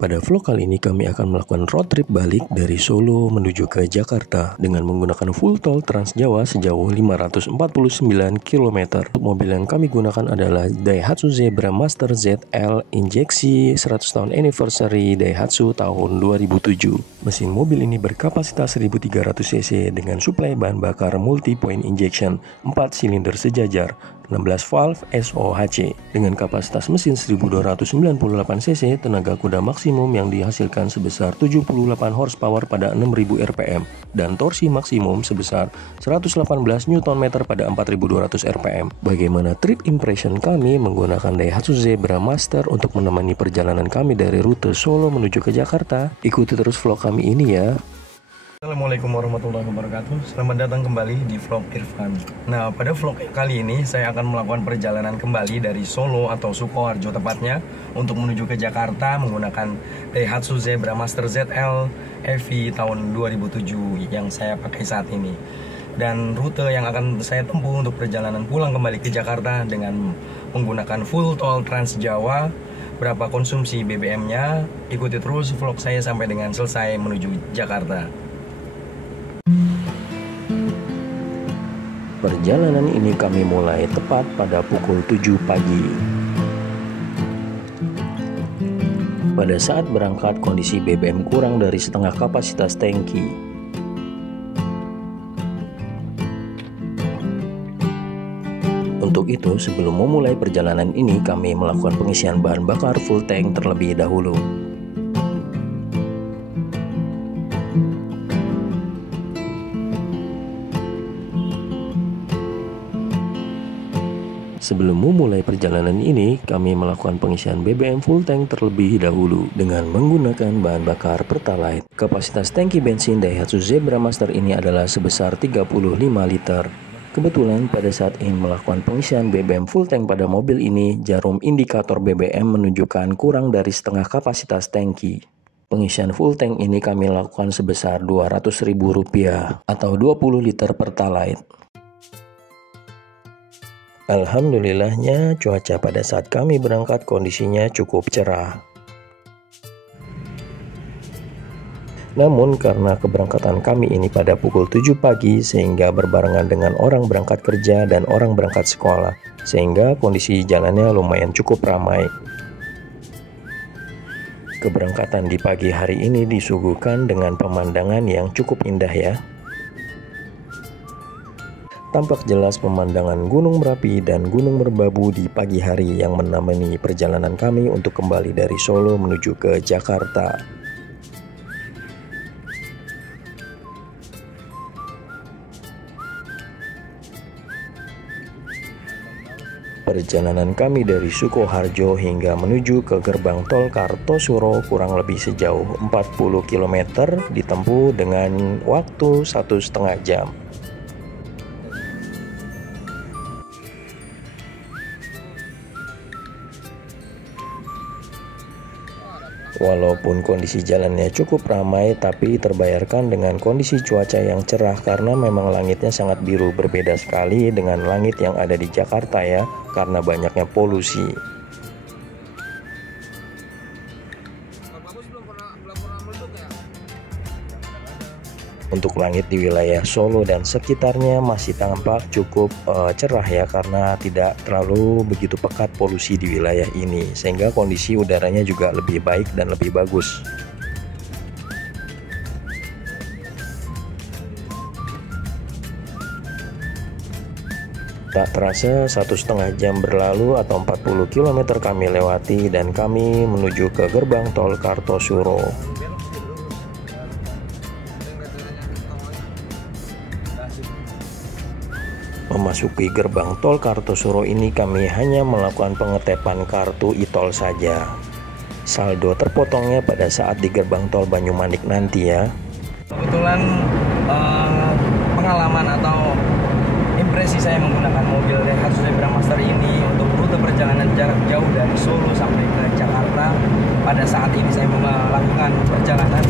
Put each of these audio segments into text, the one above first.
Pada vlog kali ini kami akan melakukan road trip balik dari Solo menuju ke Jakarta dengan menggunakan full tol Trans Jawa sejauh 549 km. Mobil yang kami gunakan adalah Daihatsu Zebra Master ZL injeksi 100 tahun anniversary Daihatsu tahun 2007. Mesin mobil ini berkapasitas 1300 cc dengan suplai bahan bakar multi-point injection 4 silinder sejajar 16 valve SOHC. Dengan kapasitas mesin 1298 cc, tenaga kuda maksimum yang dihasilkan sebesar 78 horsepower pada 6000 rpm dan torsi maksimum sebesar 118 Nm pada 4200 rpm. Bagaimana trip impression kami menggunakan Daihatsu Zebra Master untuk menemani perjalanan kami dari rute Solo menuju ke Jakarta? Ikuti terus vlog kami ini ya. Assalamualaikum warahmatullahi wabarakatuh. Selamat datang kembali di vlog Irfan. Nah, pada vlog kali ini saya akan melakukan perjalanan kembali dari Solo atau Sukoharjo tepatnya untuk menuju ke Jakarta menggunakan Daihatsu Zebra Master ZL EV tahun 2007 yang saya pakai saat ini. Dan rute yang akan saya tempuh untuk perjalanan pulang kembali ke Jakarta dengan menggunakan full tol Trans Jawa. Berapa konsumsi BBM-nya? Ikuti terus vlog saya sampai dengan selesai menuju Jakarta. Perjalanan ini kami mulai tepat pada pukul 7 pagi. Pada saat berangkat, kondisi BBM kurang dari setengah kapasitas tangki. Untuk itu, sebelum memulai perjalanan ini, kami melakukan pengisian bahan bakar full tank terlebih dahulu. Sebelum memulai perjalanan ini, kami melakukan pengisian BBM full tank terlebih dahulu dengan menggunakan bahan bakar Pertalite. Kapasitas tangki bensin Daihatsu Zebra Master ini adalah sebesar 35 liter. Kebetulan pada saat ingin melakukan pengisian BBM full tank pada mobil ini, jarum indikator BBM menunjukkan kurang dari setengah kapasitas tangki. Pengisian full tank ini kami lakukan sebesar Rp200.000 atau 20 liter Pertalite. Alhamdulillahnya cuaca pada saat kami berangkat kondisinya cukup cerah. Namun karena keberangkatan kami ini pada pukul 7 pagi sehingga berbarengan dengan orang berangkat kerja dan orang berangkat sekolah, sehingga kondisi jalannya lumayan cukup ramai. Keberangkatan di pagi hari ini disuguhkan dengan pemandangan yang cukup indah ya. Tampak jelas pemandangan Gunung Merapi dan Gunung Merbabu di pagi hari yang menemani perjalanan kami untuk kembali dari Solo menuju ke Jakarta. Perjalanan kami dari Sukoharjo hingga menuju ke gerbang tol Kartosuro kurang lebih sejauh 40 km ditempuh dengan waktu 1,5 jam. Walaupun kondisi jalannya cukup ramai, tapi terbayarkan dengan kondisi cuaca yang cerah karena memang langitnya sangat biru, berbeda sekali dengan langit yang ada di Jakarta ya, karena banyaknya polusi. Untuk langit di wilayah Solo dan sekitarnya masih tampak cukup cerah ya, karena tidak terlalu begitu pekat polusi di wilayah ini, sehingga kondisi udaranya juga lebih baik dan lebih bagus. Tak terasa 1,5 jam berlalu atau 40 km kami lewati dan kami menuju ke gerbang tol Kartosuro. Memasuki gerbang tol Kartosuro ini kami hanya melakukan pengetapan kartu e-tol saja. Saldo terpotongnya pada saat di gerbang tol Banyumanik nanti ya. Kebetulan pengalaman atau impresi saya menggunakan mobil Daihatsu Zebra Master ini untuk rute perjalanan jarak jauh dari Solo sampai ke Jakarta. Pada saat ini saya melakukan perjalanan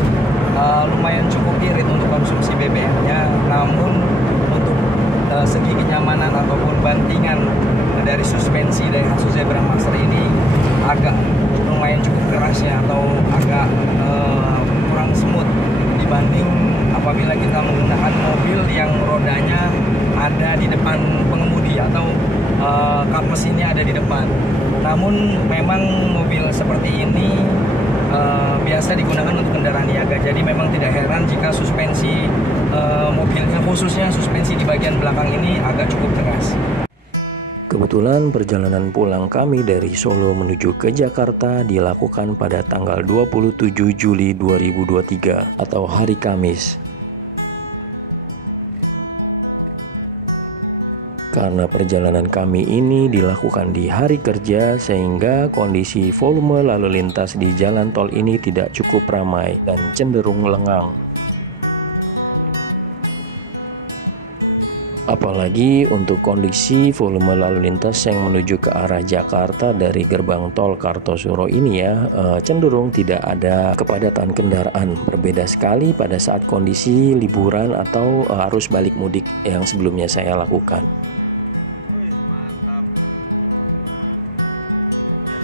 lumayan cukup irit untuk konsumsi BBM-nya, namun untuk segi kenyamanan ataupun bantingan dari suspensi Daihatsu Zebra Master ini agak lumayan cukup kerasnya atau agak Namun memang mobil seperti ini biasa digunakan untuk kendaraan niaga. Jadi memang tidak heran jika suspensi mobilnya, khususnya suspensi di bagian belakang ini agak cukup keras. Kebetulan perjalanan pulang kami dari Solo menuju ke Jakarta dilakukan pada tanggal 27 Juli 2023 atau hari Kamis. Karena perjalanan kami ini dilakukan di hari kerja, sehingga kondisi volume lalu lintas di jalan tol ini tidak cukup ramai dan cenderung lengang. Apalagi untuk kondisi volume lalu lintas yang menuju ke arah Jakarta dari gerbang tol Kartosuro ini ya, cenderung tidak ada kepadatan kendaraan. Berbeda sekali pada saat kondisi liburan atau arus balik mudik yang sebelumnya saya lakukan.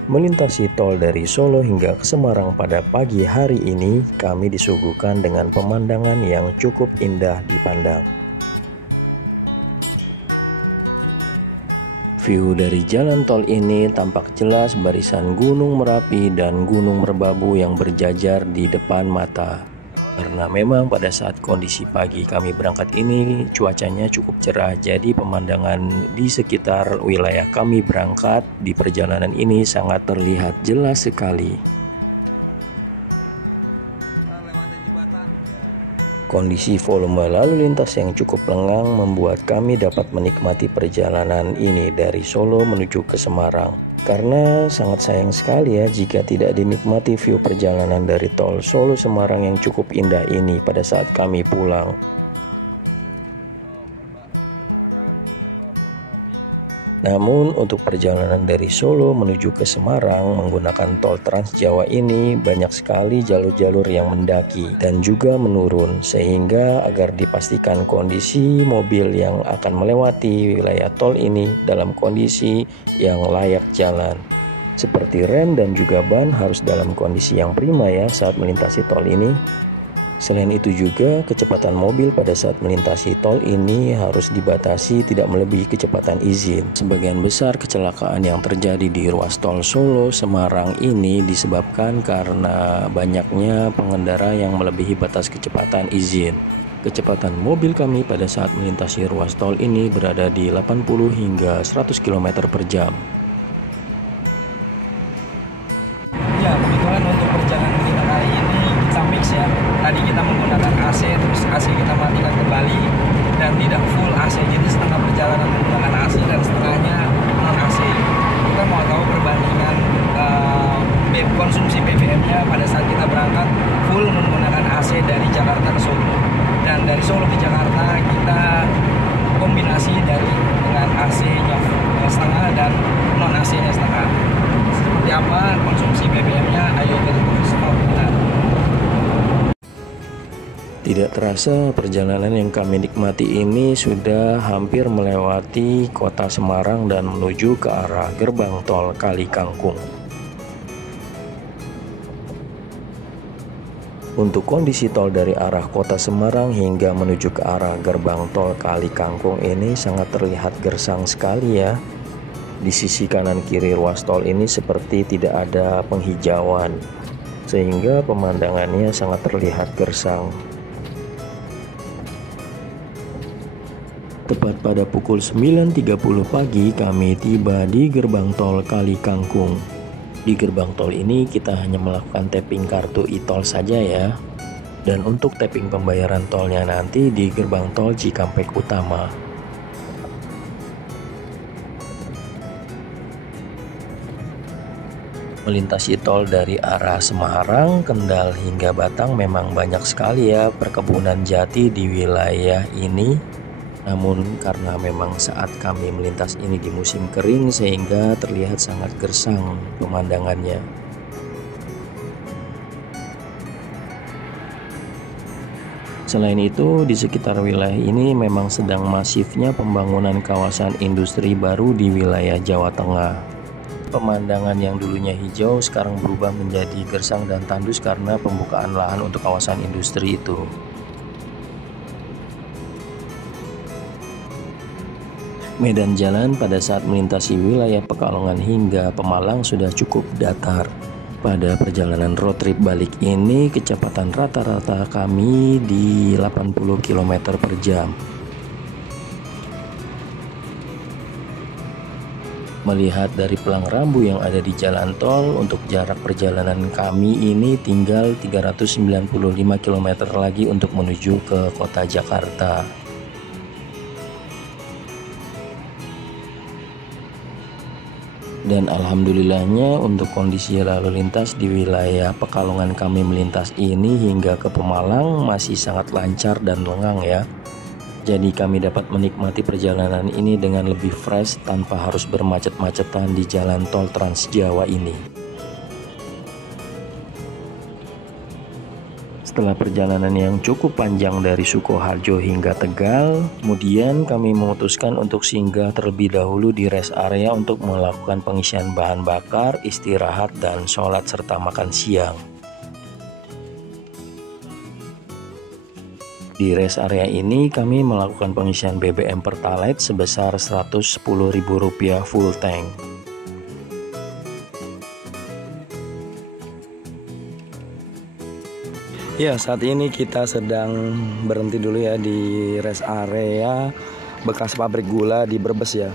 Melintasi tol dari Solo hingga ke Semarang pada pagi hari ini, kami disuguhkan dengan pemandangan yang cukup indah dipandang. View dari jalan tol ini tampak jelas barisan Gunung Merapi dan Gunung Merbabu yang berjajar di depan mata. Karena memang pada saat kondisi pagi kami berangkat ini cuacanya cukup cerah, jadi pemandangan di sekitar wilayah kami berangkat di perjalanan ini sangat terlihat jelas sekali. Kondisi volume lalu lintas yang cukup lengang membuat kami dapat menikmati perjalanan ini dari Solo menuju ke Semarang. Karena sangat sayang sekali ya jika tidak dinikmati view perjalanan dari tol Solo Semarang yang cukup indah ini pada saat kami pulang. Namun untuk perjalanan dari Solo menuju ke Semarang menggunakan tol Trans Jawa ini banyak sekali jalur-jalur yang mendaki dan juga menurun, sehingga agar dipastikan kondisi mobil yang akan melewati wilayah tol ini dalam kondisi yang layak jalan. Seperti rem dan juga ban harus dalam kondisi yang prima ya saat melintasi tol ini. Selain itu juga kecepatan mobil pada saat melintasi tol ini harus dibatasi tidak melebihi kecepatan izin. Sebagian besar kecelakaan yang terjadi di ruas tol Solo Semarang ini disebabkan karena banyaknya pengendara yang melebihi batas kecepatan izin. Kecepatan mobil kami pada saat melintasi ruas tol ini berada di 80 hingga 100 km per jam. Ya, kebetulan untuk perjalanan kita kali ini kita mix ya. Tadi kita menggunakan AC, terus AC kita matikan kembali dan tidak full AC. Jadi setengah perjalanan menggunakan AC dan setengahnya non AC. Kita mau tahu perbandingan konsumsi BBM-nya pada saat kita berangkat full menggunakan AC dari Jakarta ke Solo. Dan dari Solo ke Jakarta kita kombinasi dengan AC-nya setengah dan non AC-nya setengah. Seperti apa konsumsi BBM-nya? Ayo kita terus tahu. Tidak terasa perjalanan yang kami nikmati ini sudah hampir melewati kota Semarang dan menuju ke arah gerbang tol Kali Kangkung. Untuk kondisi tol dari arah kota Semarang hingga menuju ke arah gerbang tol Kali Kangkung ini sangat terlihat gersang sekali ya. Di sisi kanan kiri ruas tol ini seperti tidak ada penghijauan, sehingga pemandangannya sangat terlihat gersang. Tepat pada pukul 9.30 pagi kami tiba di gerbang tol Kali Kangkung. Di gerbang tol ini kita hanya melakukan tapping kartu e-tol saja ya. Dan untuk tapping pembayaran tolnya nanti di gerbang tol Cikampek Utama. Melintasi tol dari arah Semarang, Kendal hingga Batang memang banyak sekali ya perkebunan jati di wilayah ini. Namun karena memang saat kami melintas ini di musim kering sehingga terlihat sangat gersang pemandangannya. Selain itu di sekitar wilayah ini memang sedang masifnya pembangunan kawasan industri baru di wilayah Jawa Tengah. Pemandangan yang dulunya hijau sekarang berubah menjadi gersang dan tandus karena pembukaan lahan untuk kawasan industri itu. Medan jalan pada saat melintasi wilayah Pekalongan hingga Pemalang sudah cukup datar. Pada perjalanan road trip balik ini, kecepatan rata-rata kami di 80 km per jam. Melihat dari pelang rambu yang ada di jalan tol, untuk jarak perjalanan kami ini tinggal 395 km lagi untuk menuju ke kota Jakarta. Dan alhamdulillahnya untuk kondisi lalu lintas di wilayah Pekalongan kami melintas ini hingga ke Pemalang masih sangat lancar dan lengang ya. Jadi kami dapat menikmati perjalanan ini dengan lebih fresh tanpa harus bermacet-macetan di jalan tol Trans Jawa ini. Setelah perjalanan yang cukup panjang dari Sukoharjo hingga Tegal, kemudian kami memutuskan untuk singgah terlebih dahulu di rest area untuk melakukan pengisian bahan bakar, istirahat, dan sholat serta makan siang. Di rest area ini kami melakukan pengisian BBM Pertalite sebesar Rp110.000 full tank. Ya, saat ini kita sedang berhenti dulu ya di rest area bekas pabrik gula di Brebes ya.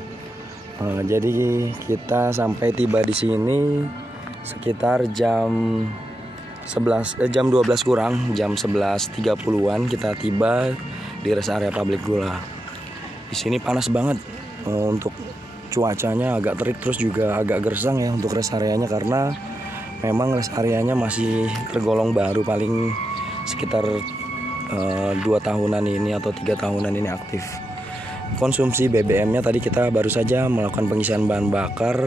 Jadi kita sampai tiba di sini sekitar jam 12 kurang, jam 11.30-an kita tiba di rest area pabrik gula. Di sini panas banget, untuk cuacanya agak terik, terus juga agak gersang ya untuk rest areanya karena memang rest areanya masih tergolong baru, paling sekitar 2 tahunan ini atau 3 tahunan ini aktif. Konsumsi BBM-nya tadi kita baru saja melakukan pengisian bahan bakar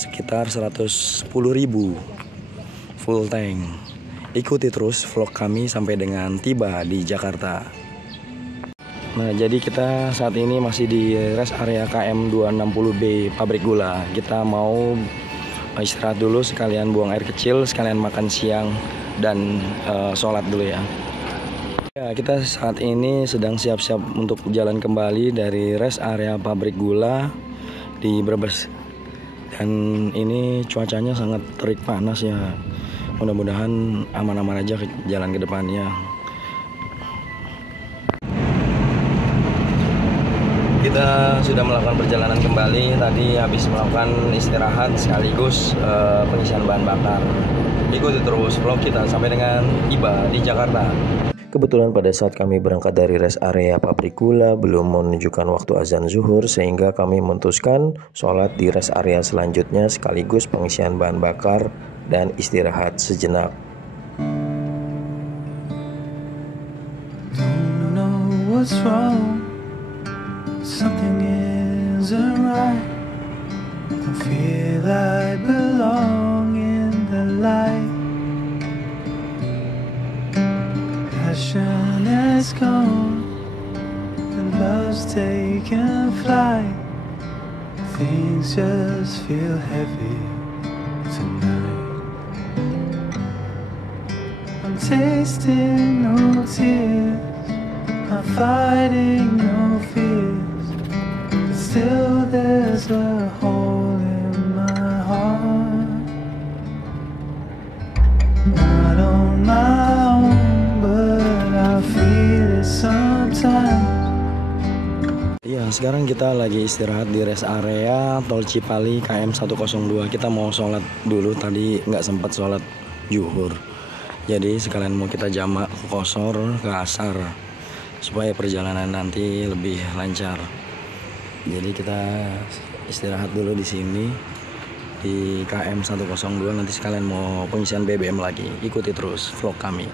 sekitar 110.000 full tank. Ikuti terus vlog kami sampai dengan tiba di Jakarta. Nah, jadi kita saat ini masih di rest area KM 260B pabrik gula. Kita mau istirahat dulu, sekalian buang air kecil, sekalian makan siang, dan sholat dulu ya. Ya, kita saat ini sedang siap-siap untuk jalan kembali dari rest area pabrik gula di Brebes. Dan ini cuacanya sangat terik panas ya. Mudah-mudahan aman-aman aja jalan ke depannya. Kita sudah melakukan perjalanan kembali. Tadi habis melakukan istirahat sekaligus pengisian bahan bakar. Ikuti terus vlog kita sampai dengan tiba di Jakarta. Kebetulan pada saat kami berangkat dari rest area pabrik gula belum menunjukkan waktu azan zuhur, sehingga kami memutuskan sholat di rest area selanjutnya sekaligus pengisian bahan bakar dan istirahat sejenak. Don't know what's wrong, something isn't right. Don't feel I belong in the light. Passion has gone and love's taken flight. Things just feel heavy tonight. I'm tasting no tears, I'm fighting no fears, but still there's a hole in my heart. Not on my own, but I feel it sometimes. Iya, sekarang kita lagi istirahat di rest area Tol Cipali KM 102. Kita mau sholat dulu, tadi nggak sempat sholat zuhur. Jadi sekalian mau kita jamak qashar ke asar supaya perjalanan nanti lebih lancar. Jadi kita istirahat dulu di sini di KM 102, nanti sekalian mau pengisian BBM lagi. Ikuti terus vlog kami.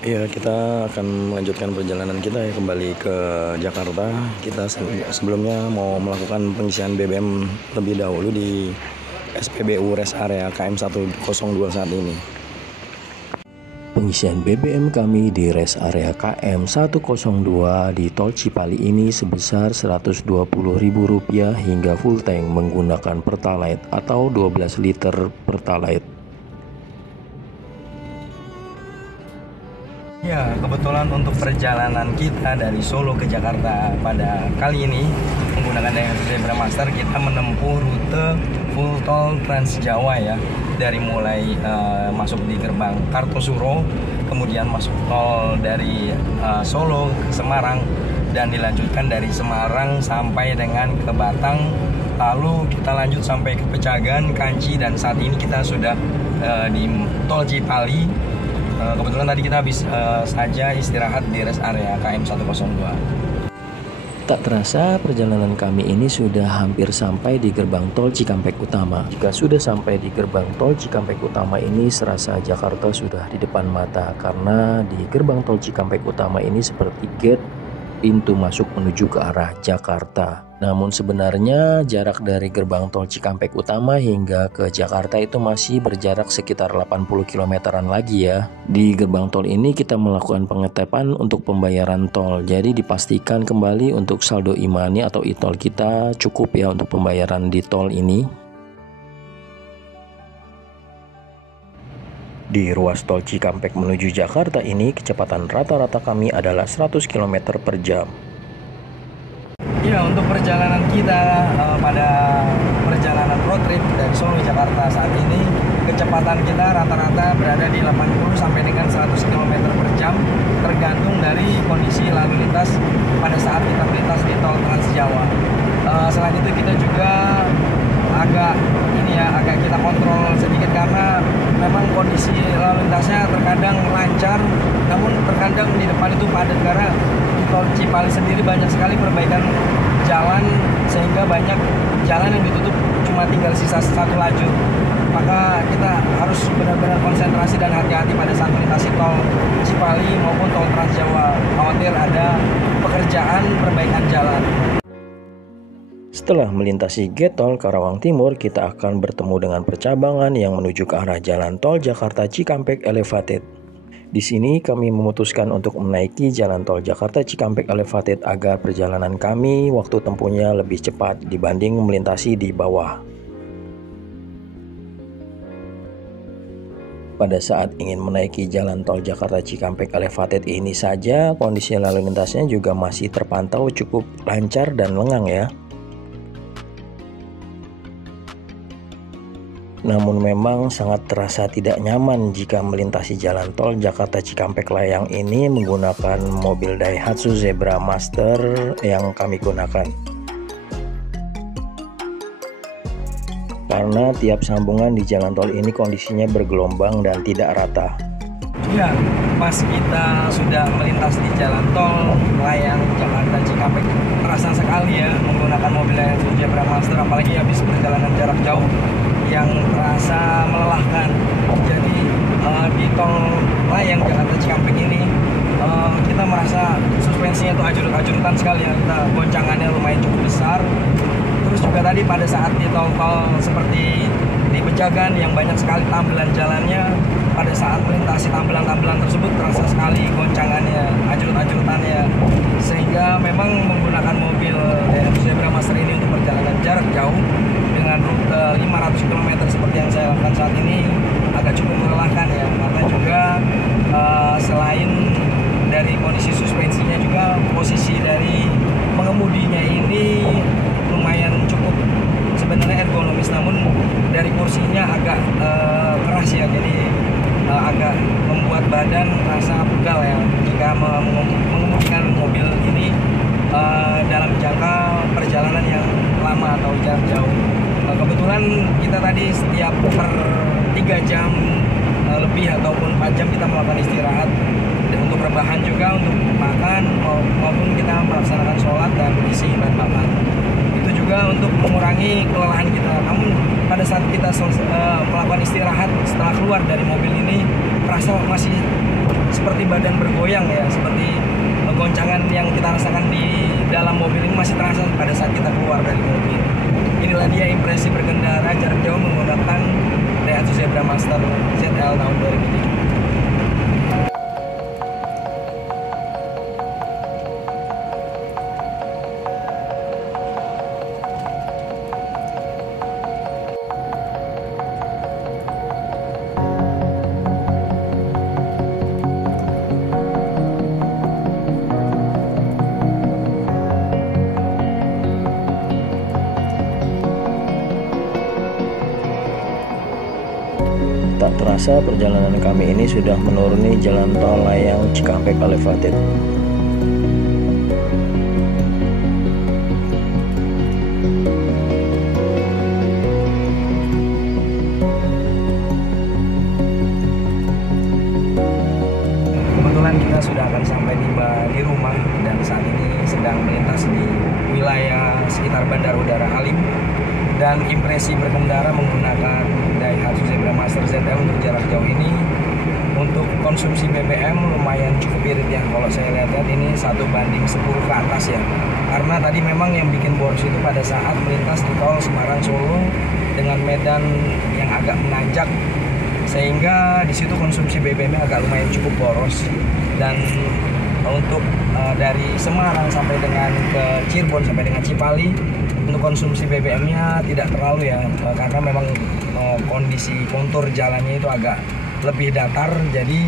Iya, kita akan melanjutkan perjalanan kita ya kembali ke Jakarta. Kita sebelumnya mau melakukan pengisian BBM lebih dahulu di SPBU rest area KM 102 saat ini. Pengisian BBM kami di rest area KM 102 di Tol Cipali ini sebesar Rp120.000 hingga full tank menggunakan Pertalite atau 12 liter Pertalite. Ya, kebetulan untuk perjalanan kita dari Solo ke Jakarta pada kali ini menggunakan Daihatsu Zebra Master, kita menempuh rute full tol Trans Jawa ya. Dari mulai masuk di gerbang Kartosuro, kemudian masuk tol dari Solo ke Semarang, dan dilanjutkan dari Semarang sampai dengan ke Batang. Lalu kita lanjut sampai ke Pecagan, Kanci, dan saat ini kita sudah di Tol Cipali. Kebetulan tadi kita habis saja istirahat di rest area KM 102. Tak terasa perjalanan kami ini sudah hampir sampai di gerbang tol Cikampek Utama. Jika sudah sampai di gerbang tol Cikampek Utama ini, serasa Jakarta sudah di depan mata, karena di gerbang tol Cikampek Utama ini seperti gate pintu masuk menuju ke arah Jakarta. Namun sebenarnya jarak dari gerbang tol Cikampek Utama hingga ke Jakarta itu masih berjarak sekitar 80 kilometeran lagi ya. Di gerbang tol ini kita melakukan pengetapan untuk pembayaran tol. Jadi dipastikan kembali untuk saldo e-money atau e-tol kita cukup ya untuk pembayaran di tol ini. Di ruas tol Cikampek menuju Jakarta ini, kecepatan rata-rata kami adalah 100 km per jam. Ya, untuk perjalanan kita pada perjalanan road trip dari Solo Jakarta saat ini, kecepatan kita rata-rata berada di 80 sampai dengan 100 km per jam, tergantung dari kondisi lalu lintas pada saat kita melintas di tol Trans Jawa. Selain itu kita juga agak kita kontrol sedikit karena memang kondisi lalu lintasnya terkadang lancar, namun terkadang di depan itu padat karena di tol Cipali sendiri banyak sekali perbaikan jalan sehingga banyak jalan yang ditutup cuma tinggal sisa satu lajur. Maka kita harus benar-benar konsentrasi dan hati-hati pada saat melintasi tol Cipali maupun tol Trans Jawa, khawatir ada pekerjaan perbaikan jalan. Setelah melintasi gate tol Karawang Timur, kita akan bertemu dengan percabangan yang menuju ke arah jalan tol Jakarta Cikampek Elevated. Di sini kami memutuskan untuk menaiki jalan tol Jakarta Cikampek Elevated agar perjalanan kami waktu tempuhnya lebih cepat dibanding melintasi di bawah. Pada saat ingin menaiki jalan tol Jakarta Cikampek Elevated ini saja, kondisi lalu lintasnya juga masih terpantau cukup lancar dan lengang ya. Namun memang sangat terasa tidak nyaman jika melintasi jalan tol Jakarta Cikampek layang ini menggunakan mobil Daihatsu Zebra Master yang kami gunakan. Karena tiap sambungan di jalan tol ini kondisinya bergelombang dan tidak rata. Ya, pas kita sudah melintas di jalan tol layang Jakarta Cikampek, terasa sekali ya menggunakan mobil Daihatsu Zebra Master, apalagi habis perjalanan jarak jauh yang terasa melelahkan. Jadi di tol layang Jakarta Cikampek ini kita merasa suspensinya itu ajur-ajurutan sekali ya, kita goncangannya lumayan cukup besar. Terus juga tadi pada saat di tol-tol seperti di Pejagan yang banyak sekali tambelan jalannya, pada saat melintasi tambelan-tambelan tersebut terasa sekali goncangannya, ajur-ajurutannya, sehingga memang menggunakan mobil Daihatsu Zebra Master ini untuk perjalanan jarak jauh dengan rute 500 km seperti yang saya lakukan saat ini agak cukup melelahkan ya, karena juga selain dari kondisi suspensinya juga posisi dari pengemudinya ini lumayan cukup sebenarnya ergonomis, namun dari kursinya agak keras ya, jadi agak membuat badan rasa pegal ya jika mengemudikan mobil ini dalam jangka perjalanan yang lama atau jarak jauh. Kebetulan kita tadi setiap per 3 jam lebih ataupun 4 jam kita melakukan istirahat dan untuk rebahan juga, untuk makan maupun kita melaksanakan sholat dan isi bahan bakar. Itu juga untuk mengurangi kelelahan kita. Namun pada saat kita melakukan istirahat setelah keluar dari mobil ini, terasa masih seperti badan bergoyang ya, seperti goncangan yang kita rasakan di dalam mobil ini masih terasa pada saat kita keluar dari mobil. Inilah dia impresi berkendara jarak jauh menggunakan Daihatsu Zebra Master ZL tahun 2007. terasa perjalanan kami ini sudah menuruni jalan tol layang Cikampek Elevated. Kebetulan kita sudah akan sampai tiba di rumah dan saat ini sedang melintas di wilayah sekitar Bandara Udara Halim, dan impresi berkendara menggunakan Daihatsu Zebra Master ZL untuk jarak jauh ini untuk konsumsi BBM lumayan cukup irit ya. Kalau saya lihat ini 1 banding 10 ke atas ya, karena tadi memang yang bikin boros itu pada saat melintas di tol Semarang Solo dengan medan yang agak menanjak, sehingga di situ konsumsi BBM-nya agak lumayan cukup boros. Dan untuk dari Semarang sampai dengan ke Cirebon sampai dengan Cipali untuk konsumsi BBM-nya tidak terlalu ya, karena memang kondisi kontur jalannya itu agak lebih datar, jadi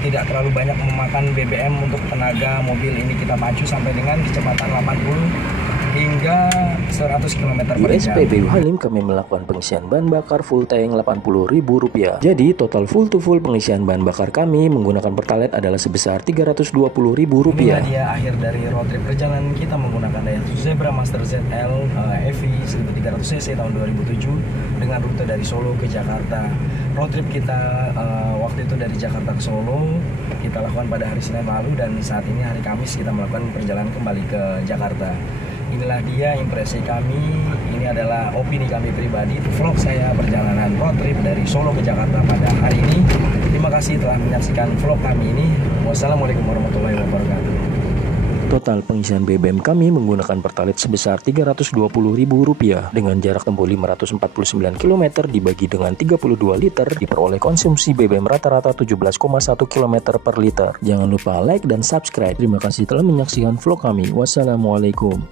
tidak terlalu banyak memakan BBM untuk tenaga mobil ini kita pacu sampai dengan kecepatan 80 hingga 100 km per Di jam. SPBU Halim kami melakukan pengisian bahan bakar full tank Rp80.000. Jadi total full to full pengisian bahan bakar kami menggunakan Pertalite adalah sebesar Rp320.000. Inilah dia akhir dari road trip perjalanan kita menggunakan Daihatsu Zebra Master ZL EV 1300cc tahun 2007 dengan rute dari Solo ke Jakarta. Road trip kita waktu itu dari Jakarta ke Solo kita lakukan pada hari Senin lalu, dan saat ini hari Kamis kita melakukan perjalanan kembali ke Jakarta. Inilah dia impresi kami, ini adalah opini kami pribadi, vlog saya perjalanan road trip dari Solo ke Jakarta pada hari ini. Terima kasih telah menyaksikan vlog kami ini. Wassalamualaikum warahmatullahi wabarakatuh. Total pengisian BBM kami menggunakan Pertalite sebesar Rp320.000 dengan jarak tempuh 549 km dibagi dengan 32 liter diperoleh konsumsi BBM rata-rata 17,1 km per liter. Jangan lupa like dan subscribe. Terima kasih telah menyaksikan vlog kami. Wassalamualaikum.